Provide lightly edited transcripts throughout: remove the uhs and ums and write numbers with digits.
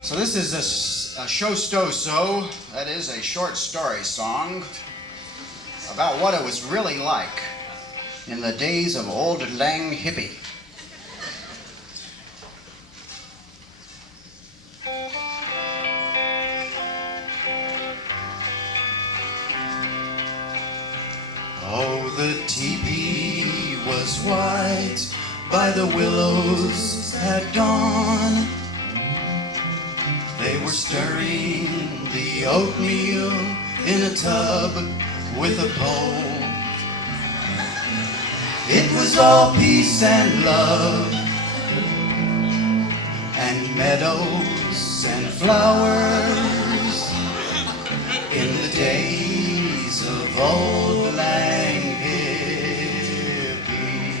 So this is a show-sto-so, that is a short story song about what it was really like in the days of old lang hippie. Oh, the teepee was white by the willows at dawn. They were stirring the oatmeal in a tub with a pole. It was all peace and love, and meadows and flowers in the days of old lang hippie.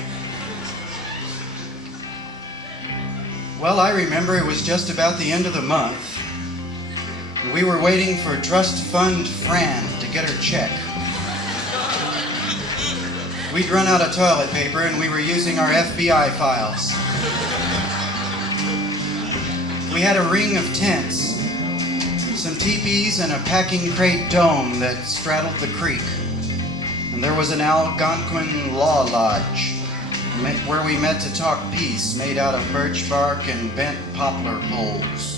Well, I remember it was just about the end of the month. We were waiting for Trust Fund Fran to get her check. We'd run out of toilet paper and we were using our FBI files. We had a ring of tents, some teepees and a packing crate dome that straddled the creek. And there was an Algonquin law lodge where we met to talk peace, made out of birch bark and bent poplar poles.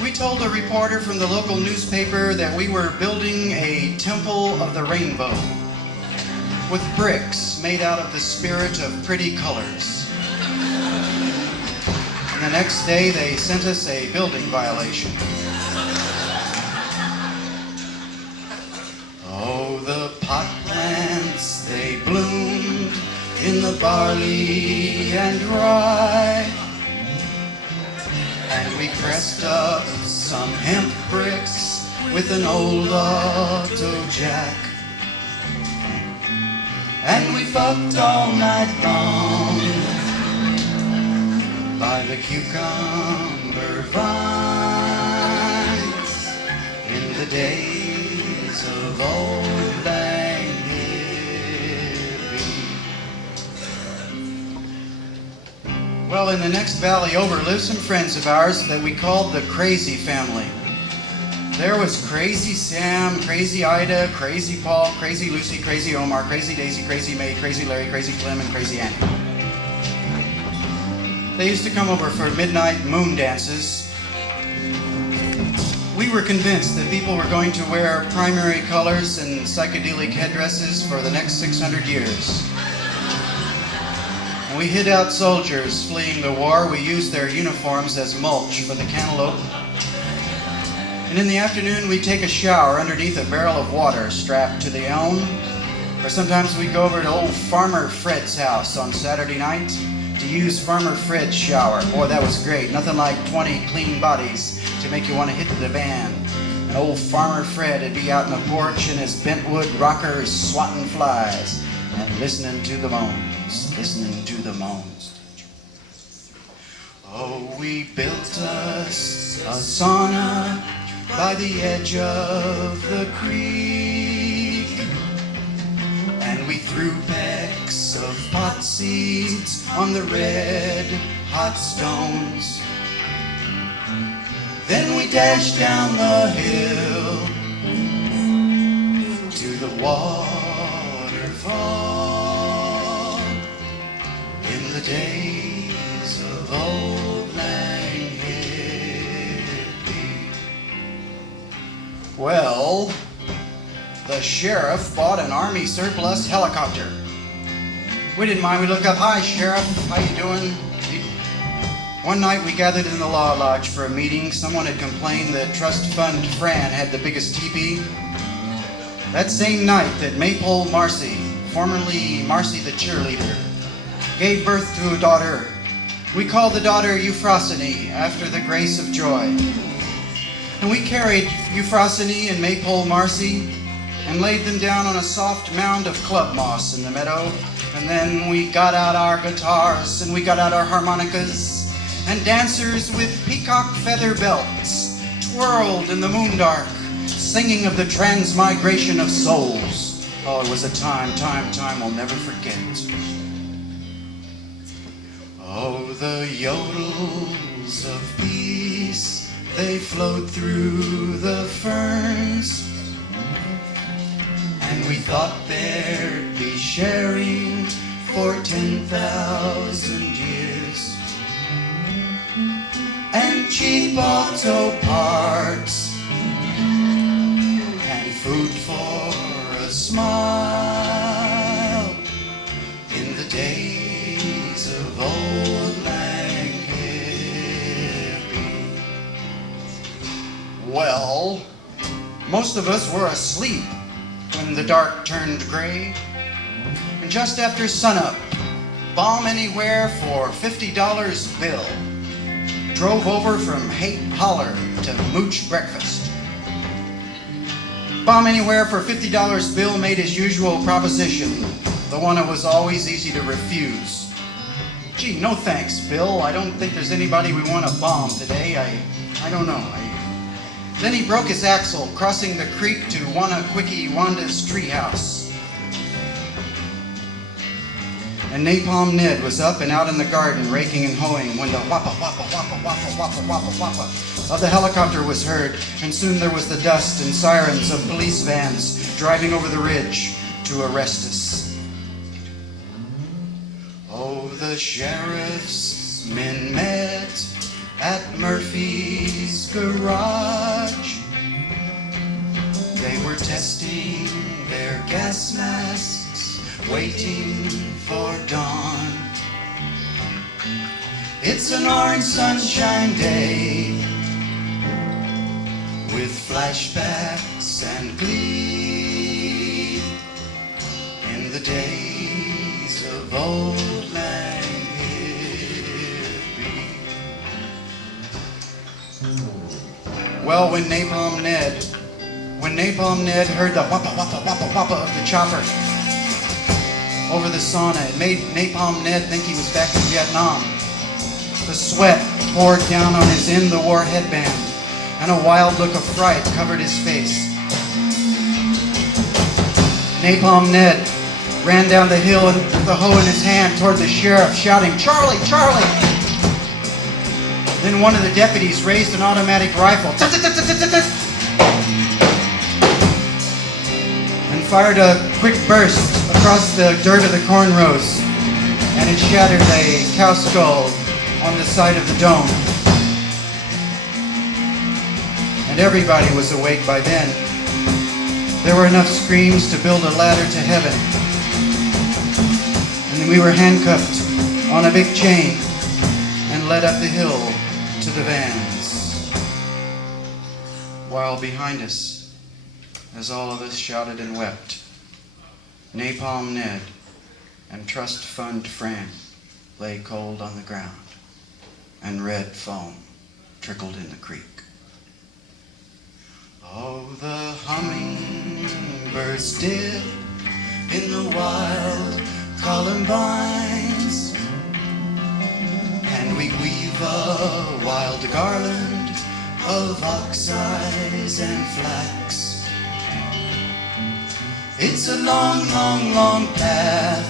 We told a reporter from the local newspaper that we were building a temple of the rainbow with bricks made out of the spirit of pretty colors. And the next day they sent us a building violation. Oh, the pot plants, they bloomed in the barley and rye. And we pressed up some hemp bricks with an old auto jack. And we fucked all night long by the cucumber vines in the days of old lang hippie. Well, in the next valley over lived some friends of ours that we called the Crazy Family. There was Crazy Sam, Crazy Ida, Crazy Paul, Crazy Lucy, Crazy Omar, Crazy Daisy, Crazy May, Crazy Larry, Crazy Clem, and Crazy Annie. They used to come over for midnight moon dances. We were convinced that people were going to wear primary colors and psychedelic headdresses for the next 600 years. When we hid out soldiers fleeing the war, we used their uniforms as mulch for the cantaloupe. And in the afternoon, we'd take a shower underneath a barrel of water strapped to the elm. Or sometimes we'd go over to old Farmer Fred's house on Saturday night to use Farmer Fred's shower. Boy, that was great. Nothing like 20 clean bodies to make you want to hit the van. And old Farmer Fred would be out on the porch in his bentwood rocker swatting flies and listening to the moans, listening to the moans. Oh, we built us a sauna by the edge of the creek, and we threw pecks of pot seeds on the red hot stones. Then we dashed down the hill to the waterfall in the days of old lang hippie. Well, the sheriff bought an army surplus helicopter. We didn't mind. We looked up, "Hi, Sheriff, how you doing?" One night we gathered in the law lodge for a meeting. Someone had complained that Trust Fund Fran had the biggest teepee. That same night that Maypole Marcy, formerly Marcy the cheerleader, gave birth to a daughter. We called the daughter Euphrosyne, after the grace of joy. And we carried Euphrosyne and Maypole Marcy and laid them down on a soft mound of club moss in the meadow. And then we got out our guitars and we got out our harmonicas, and dancers with peacock feather belts twirled in the moondark, singing of the transmigration of souls. Oh, it was a time we'll never forget. Oh, the yodels of peace they flowed through the ferns, and we thought there'd be sharing for 10,000 years, and cheap auto parts, and food for a smile in the days of old Lang Hippie. Well, most of us were asleep when the dark turned gray, and just after sunup, Bomb Anywhere for $50 bill drove over from Haight Holler to Mooch Breakfast. Bomb Anywhere for $50 bill made his usual proposition, the one that was always easy to refuse. Gee, no thanks, Bill. I don't think there's anybody we want to bomb today. I don't know. Then he broke his axle, crossing the creek to Wanna Quickie Wanda's treehouse. And Napalm Ned was up and out in the garden, raking and hoeing, when the wappa, wappa, wappa, wappa, wappa, wappa, wappa of the helicopter was heard, and soon there was the dust and sirens of police vans driving over the ridge to arrest us. Oh, the sheriff's men met at Murphy's garage. They were testing their gas masks, waiting for dawn. It's an orange sunshine day with flashbacks and glee in the days of old Lang Hippie. Well, when Napalm Ned heard the wappa wappa wappa wappa of the chopper over the sauna, it made Napalm Ned think he was back in Vietnam. The sweat poured down on his in-the-war headband, and a wild look of fright covered his face. Napalm Ned ran down the hill with the hoe in his hand toward the sheriff, shouting, "Charlie, Charlie!" Then one of the deputies raised an automatic rifle and fired a quick burst across the dirt of the cornrows, and it shattered a cow skull on the side of the dome. And everybody was awake by then. There were enough screams to build a ladder to heaven. And then we were handcuffed on a big chain and led up the hill to the vans. While behind us, as all of us shouted and wept, Napalm Ned and Trust Fund Fran lay cold on the ground, and red foam trickled in the creek. Oh, the hummingbirds did in the wild columbines, and we weave a wild garland of ox eyes and flax. It's a long, long, long path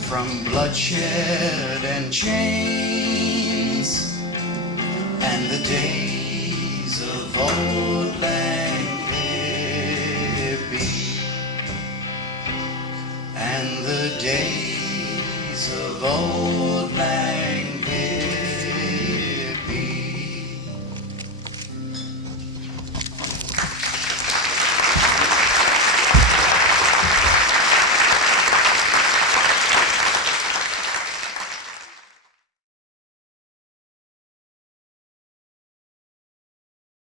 from bloodshed and chains, and the days of old Lang Hippie, and the days of old Lang